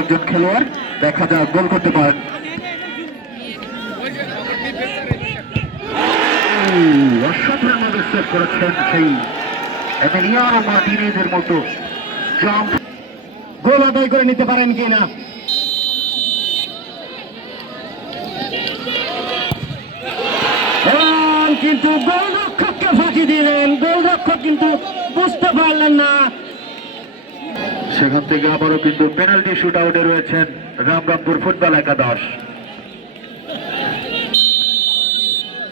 একজন খেলোয়াড়, দেখা যাক গোল করতে পারেন। অসাধারণভাবে সেভ করেছেন সেই এমিলিয়ানো মার্টিনেজের মতো জাম্প। গোল আদায় করে নিতে পারেন কিনা। কিন্তু গোলরক্ষককে ফাঁকি দিলেন, গোলরক্ষক কিন্তু বুঝতে পারলেন না। সেখান থেকে আবারও কিন্তু পেনাল্টি শুট আউটে রয়েছেন রামরামপুর ফুটবল একাদশ।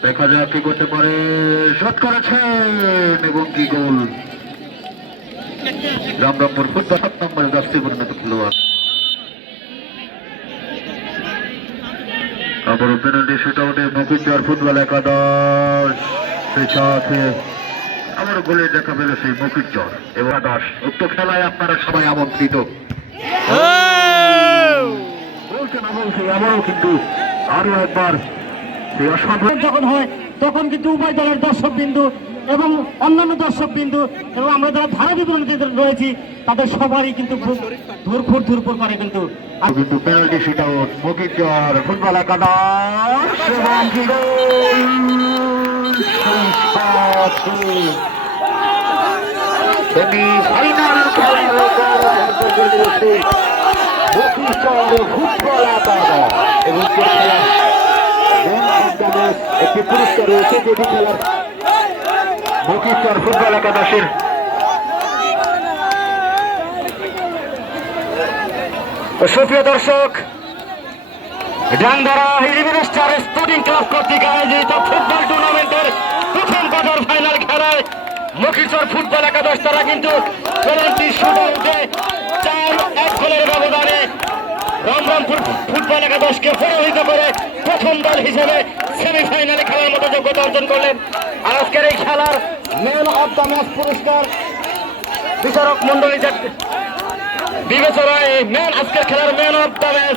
দেখা যাক কি করতে পারে, শট করেছেন এবং কি গোল। রামরামপুর ফুটবল 7 নম্বরে 10টি পরিণত খেলোয়াড়। আবারও পেনাল্টি শুট আউটে মফিজুর ফুটবল একাদশ পেছাতে আবার গোলে দেখা পেল সেই মফিজুর এবং একাদশ। উক্ত খেলায় আপনারা সবাই আমন্ত্রিত। বলতে না বলতে আবারও কিন্তু আরো একবার যখন হয় তখন কিন্তু উভয় দলের দর্শক বিন্দু এবং অন্যান্য দর্শক বিন্দু এবং আমরা যারা ধারা বিবরণীতে রয়েছি তাদের সবারই কিন্তু ধুরফুর করে কিন্তু কিন্তু penalty shoot out Mofizur football একাদশ এবং কি সেমিফাইনাল ফুটবল একাদশ এবং একটি পুরস্কার রয়েছে যেটি খেলার মফিজুর ফুটবল একাদশের। সুপ্রিয় দর্শক, ডাংধারা স্টার স্পোর্টিং ক্লাব কর্তৃক আয়োজিত ফুটবল টুর্নামেন্টের প্রথম কোয়ার্টার ফাইনাল খেলায় মফিজুর ফুটবল একাদশ তারা কিন্তু পেনাল্টি শুট আউটে 4-1 গোলের ব্যবধানে রামরামপুর ফুটবল একাদশকে পরাজিত করে প্রথম দল হিসেবে সেমিফাইনালে খেলার মতো যোগ্যতা অর্জন করলেন। আর আজকের এই খেলার ম্যান অব দ্য ম্যাচ পুরস্কার বিচারক মন্ডলী বিবেচনায় আজকের খেলার ম্যান অব দ্য ম্যাচ